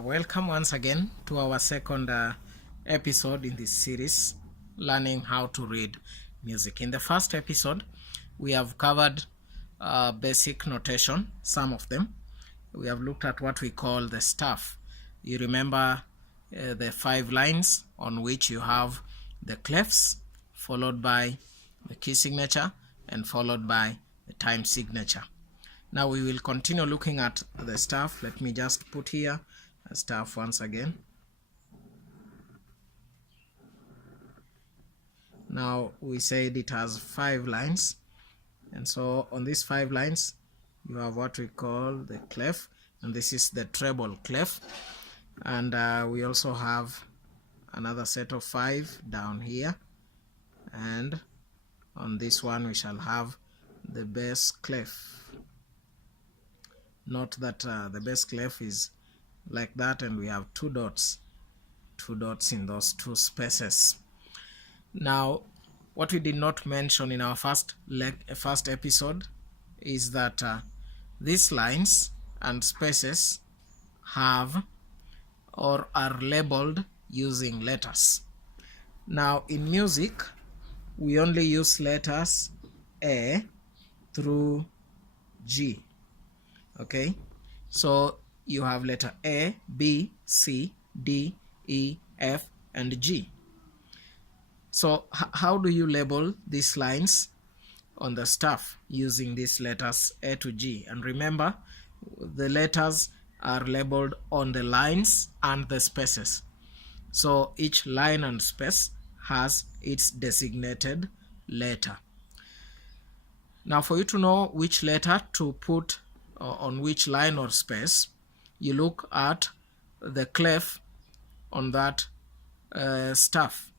Welcome once again to our second episode in this series, learning how to read music. In the first episode, we have covered basic notation, some of them. We have looked at what we call the staff. You remember the 5 lines on which you have the clefs, followed by the key signature, and followed by the time signature. Now we will continue looking at the staff. Let me just put here a staff once again. Now we said it has 5 lines, and so on these 5 lines you have what we call the clef, and this is the treble clef, and we also have another set of 5 down here, and on this one we shall have the bass clef. Note that the bass clef is like that, and we have 2 dots in those 2 spaces. Now what we did not mention in our first episode is that these lines and spaces have or are labeled using letters. Now in music we only use letters A through G. Okay, so you have letter A, B, C, D, E, F, and G. So how do you label these lines on the staff using these letters A to G? And remember, the letters are labeled on the lines and the spaces. So each line and space has its designated letter. Now for you to know which letter to put on which line or space, you look at the clef on that staff.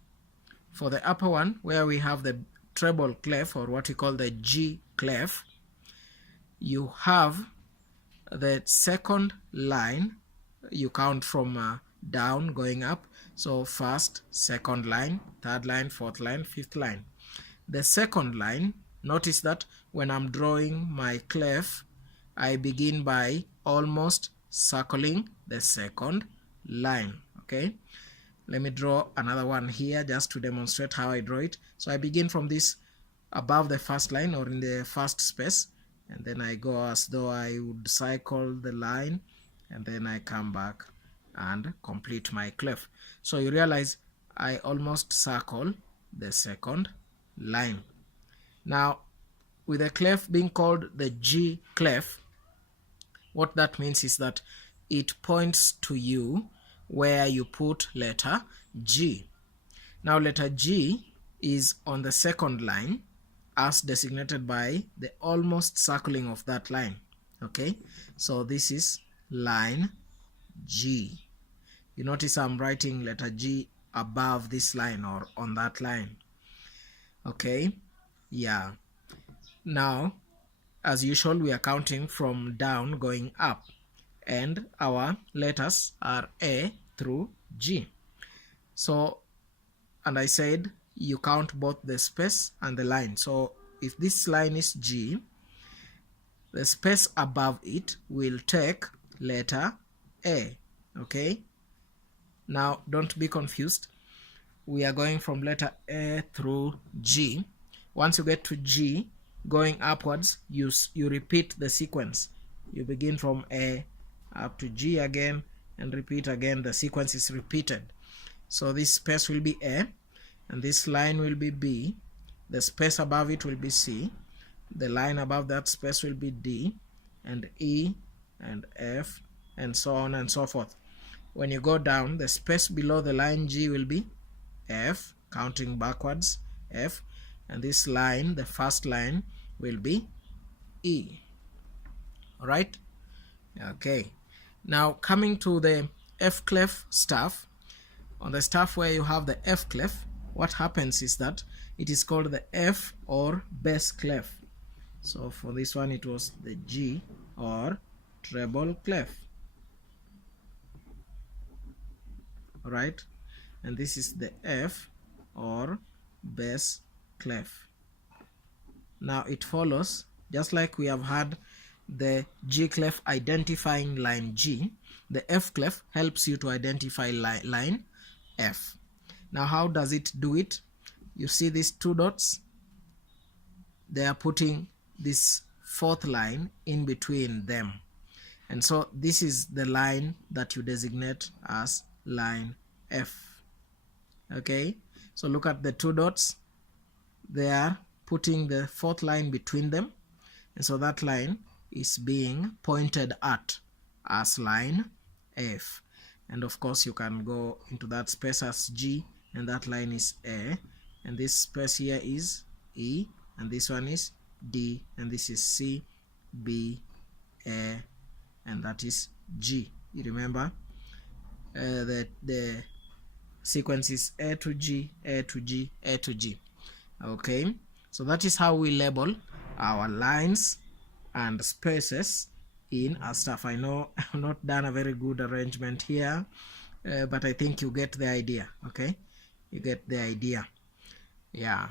For the upper one, where we have the treble clef, or what we call the G clef, you have the second line. You count from down going up, so first, second line, third line, fourth line, fifth line. The second line, notice that when I'm drawing my clef, I begin by almost circling the second line. Okay, let me draw another one here just to demonstrate how I draw it. So I begin from this above the first line, or in the first space, and then I go as though I would cycle the line, and then I come back and complete my clef. So you realize I almost circle the second line. Now with the clef being called the G clef, what that means is that it points to you where you put letter G. Now letter G is on the second line as designated by the almost circling of that line. Okay, so this is line G. You notice I'm writing letter G above this line or on that line. Okay, yeah. Now as usual, we are counting from down going up, and our letters are A through G. So, and I said you count both the space and the line. So if this line is G, the space above it will take letter A. Okay, now don't be confused. We are going from letter A through G. Once you get to G, going upwards, you repeat the sequence. You begin from A up to G again and repeat again. The sequence is repeated. So this space will be A, and this line will be B. The space above it will be C. The line above that space will be D, and E, and F, and so on and so forth. When you go down, the space below the line G will be F, counting backwards, F, and this line, the first line, will be E. Alright? Okay. Now coming to the F clef staff, on the staff where you have the F clef, what happens is that it is called the F or bass clef. So for this one it was the G or treble clef. Alright? And this is the F or bass clef. Now it follows, just like we have had the G clef identifying line G, The F clef helps you to identify line F. Now how does it do it? You see these two dots? They are putting this fourth line in between them. And so this is the line that you designate as line F. Okay, so look at the two dots. They are putting the fourth line between them, and so that line is being pointed at as line F. And of course you can go into that space as G, and that line is A, and this space here is E, and this one is D, and this is C, B, A, and that is G. You remember the sequence is A to G, A to G, A to G. Okay, so that is how we label our lines and spaces in Astaph. I know I've not done a very good arrangement here, but I think you get the idea. Okay, you get the idea. Yeah.